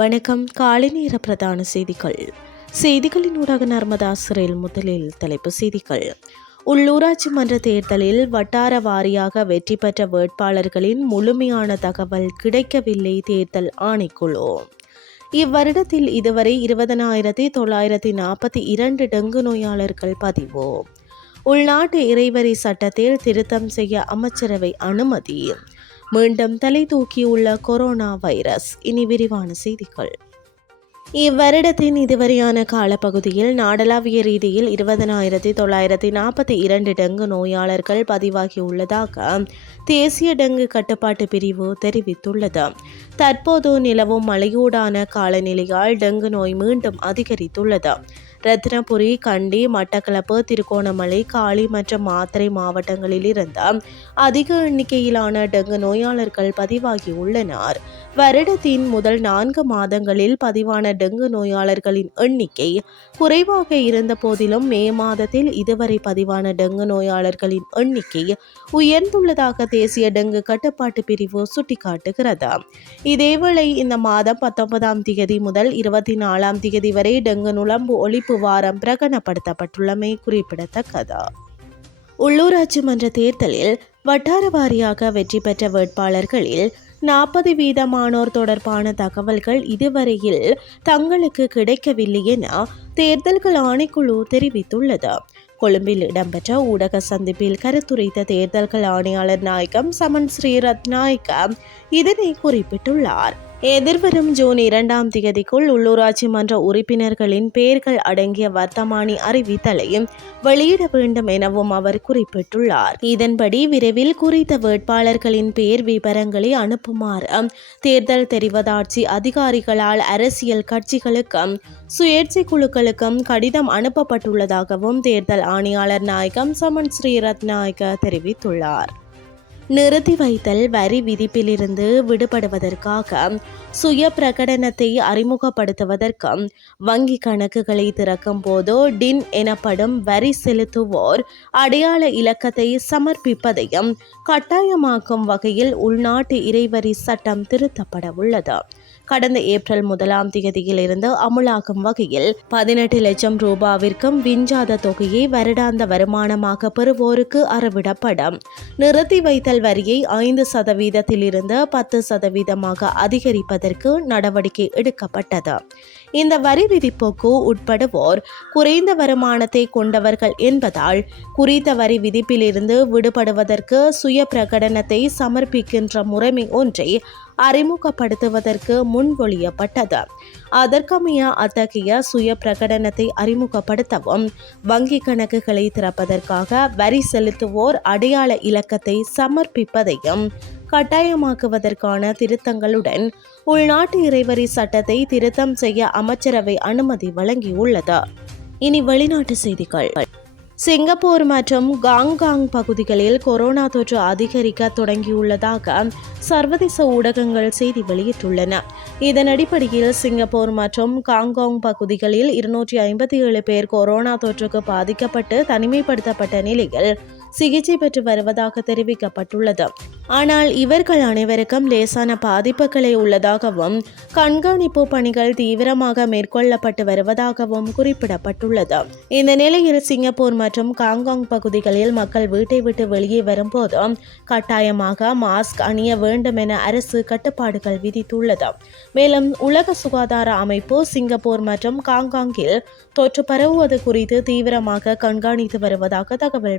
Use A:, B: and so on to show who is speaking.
A: வணக்கம். காலை நேர பிரதான செய்திகள். செய்திகளின் ஊடாக நர்மதா சிறையில் முதலில் தலைப்பு செய்திகள். உள்ளூராட்சி மன்ற தேர்தலில் வட்டார வாரியாக வெற்றி பெற்ற வேட்பாளர்களின் முழுமையான தகவல் கிடைக்கவில்லை தேர்தல் ஆணைக்குழு. இவ்வருடத்தில் இதுவரை இருபதனாயிரத்தி தொள்ளாயிரத்தி நாற்பத்தி இரண்டு டெங்கு நோயாளர்கள் பதிவு. உள்நாட்டு இறைவரி சட்டத்தில் திருத்தம் செய்ய அமைச்சரவை அனுமதி. மீண்டும் தலை தூக்கியுள்ள கொரோனா வைரஸ். இனி விரிவான செய்திகள். இவ்வருடத்தின் இதுவரையான காலப்பகுதியில் நாடளாவிய ரீதியில் இருபதனாயிரத்தி தொள்ளாயிரத்தி நாற்பத்தி இரண்டு டெங்கு நோயாளர்கள் பதிவாகியுள்ளதாக தேசிய டெங்கு கட்டுப்பாட்டு பிரிவு தெரிவித்துள்ளது. தற்போது நிலவும் மழையூடான காலநிலையால் டெங்கு நோய் மீண்டும் அதிகரித்துள்ளது. ரத்னபுரி கண்டி மட்டக்களப்பு திருகோணமலை காளி மற்றும் மாத்தறை மாவட்டங்களில் இருந்து அதிக எண்ணிக்கையிலான டெங்கு நோயாளர்கள் பதிவாகியுள்ளனர் வருடத்தின் முதல் நான்கு மாதங்களில் பதிவான டெங்கு நோயாளர்களின் எண்ணிக்கை குறைவாக இருந்த போதிலும் மே மாதத்தில் இதுவரை பதிவான டெங்கு நோயாளர்களின் எண்ணிக்கை உயர்ந்துள்ளதாக தேசிய டெங்கு கட்டுப்பாட்டு பிரிவு சுட்டிக்காட்டுகிறது. இதேவேளை இந்த மாதம் பத்தொன்பதாம் தேதி முதல் இருபத்தி நாலாம் தேதி வரை டெங்கு நுழம்பு ஒழிப்பு வாரம் பிரகடனப்படுத்தப்பட்டுள்ளமை குறிப்பிடத்தக்கது. உள்ளூராட்சி மன்ற தேர்தலில் வட்டார வாரியாக வெற்றி பெற்ற வேட்பாளர்களில் நாற்பது வீதமானோர் தொடர்பான தகவல்கள் இதுவரையில் தங்களுக்கு கிடைக்கவில்லை என தேர்தல்கள் ஆணைக்குழு தெரிவித்துள்ளது. கொழும்பில் இடம்பெற்ற ஊடக சந்திப்பில் கருத்துரைத்த தேர்தல்கள் ஆணையாளர் நாயகம் சமன் ஸ்ரீரத் நாயகம் இதனை குறிப்பிட்டுள்ளார். எதிர்வரும் ஜூன் இரண்டாம் தேதிக்குள் உள்ளூராட்சி மன்ற உறுப்பினர்களின் பெயர்கள் அடங்கிய வர்த்தமானி அறிவித்தலையும் வெளியிட வேண்டும் எனவும் அவர் குறிப்பிட்டுள்ளார். இதன்படி விரைவில் குறித்த வேட்பாளர்களின் பெயர் விவரங்களை அனுப்புமாறு தேர்தல் தெரிவதாட்சி அதிகாரிகளால் அரசியல் கட்சிகளுக்கும் சுயேட்சை குழுக்களுக்கும் கடிதம் அனுப்பப்பட்டுள்ளதாகவும் தேர்தல் ஆணையாளர் நாயகம் சமன் ஸ்ரீரத் நாயக தெரிவித்துள்ளார். நிறுத்தி வைத்தல் வரி விதிப்பிலிருந்து விடுபடுவதற்காக சுய பிரகடனத்தை அறிமுகப்படுத்துவதற்கும் வங்கி கணக்குகளை திறக்கும் போதோ டின் எனப்படும் வரி செலுத்துவோர் அடையாள இலக்கத்தை சமர்ப்பிப்பதையும் கட்டாயமாக்கும் வகையில் உள்நாட்டு இறைவரி சட்டம் திருத்தப்பட உள்ளது. கடந்த ஏப்ரல் முதலாம் தேதியிலிருந்து அமுலாகும் வகையில் பதினெட்டு லட்சம் ரூபாவிற்கும் விஞ்சாத தொகையை வருடாந்த வருமானமாக பெறுவோருக்கு அறவிடப்படும். நிறுத்தி வைத்தல் வரியை ஐந்து சதவீதத்திலிருந்து பத்து சதவீதமாக அதிகரிப்பதற்கு நடவடிக்கை எடுக்கப்பட்டது. இந்த வரி விதிப்புக்கு உட்படுவோர் குறைந்த வருமானத்தை கொண்டவர்கள் என்பதால் குறித்த வரி விதிப்பிலிருந்து விடுபடுவதற்கு சுய பிரகடனத்தை சமர்ப்பிக்கின்ற முறைமை ஒன்றை அறிமுகப்படுத்துவதற்கு முன்மொழியப்பட்டது. அதற்கமைய அத்தகைய சுய பிரகடனத்தை அறிமுகப்படுத்தவும் வங்கி கணக்குகளை திறப்பதற்காக வரி செலுத்துவோர் அடையாள இலக்கத்தை சமர்ப்பிப்பதையும் கட்டாயமாக்குவதற்கான திருத்தங்களுடன் உள்நாட்டு இறைவரி சட்டத்தை திருத்தம் செய்ய அமைச்சரவை அனுமதி வழங்கியுள்ளது. இனி வெளிநாட்டு செய்திகள். சிங்கப்பூர் மற்றும் காங்காங் பகுதிகளில் கொரோனா தொற்று அதிகரிக்க தொடங்கியுள்ளதாக சர்வதேச ஊடகங்கள் செய்தி வெளியிட்டுள்ளன. இதன் அடிப்படையில் சிங்கப்பூர் மற்றும் காங்காங் பகுதிகளில் இருநூற்றி ஐம்பத்தி ஏழு பேர் கொரோனா தொற்றுக்கு பாதிக்கப்பட்டு தனிமைப்படுத்தப்பட்ட நிலையில் சிகிச்சை பெற்று வருவதாக தெரிவிக்கப்பட்டுள்ளது. ஆனால் இவர்கள் அனைவருக்கும் லேசான பாதிப்புகளை உள்ளதாகவும் கண்காணிப்பு பணிகள் தீவிரமாக மேற்கொள்ளப்பட்டு வருவதாகவும் குறிப்பிடப்பட்டுள்ளது. இந்த நிலையில் சிங்கப்பூர் மற்றும் காங்காங் பகுதிகளில் மக்கள் வீட்டை விட்டு வெளியே வரும்போது கட்டாயமாக மாஸ்க் அணிய வேண்டும் என அரசு கட்டுப்பாடுகள் விதித்துள்ளது. மேலும் உலக சுகாதார அமைப்பு சிங்கப்பூர் மற்றும் காங்காங்கில் தொற்று பரவுவது குறித்து தீவிரமாக கண்காணித்து வருவதாக தகவல்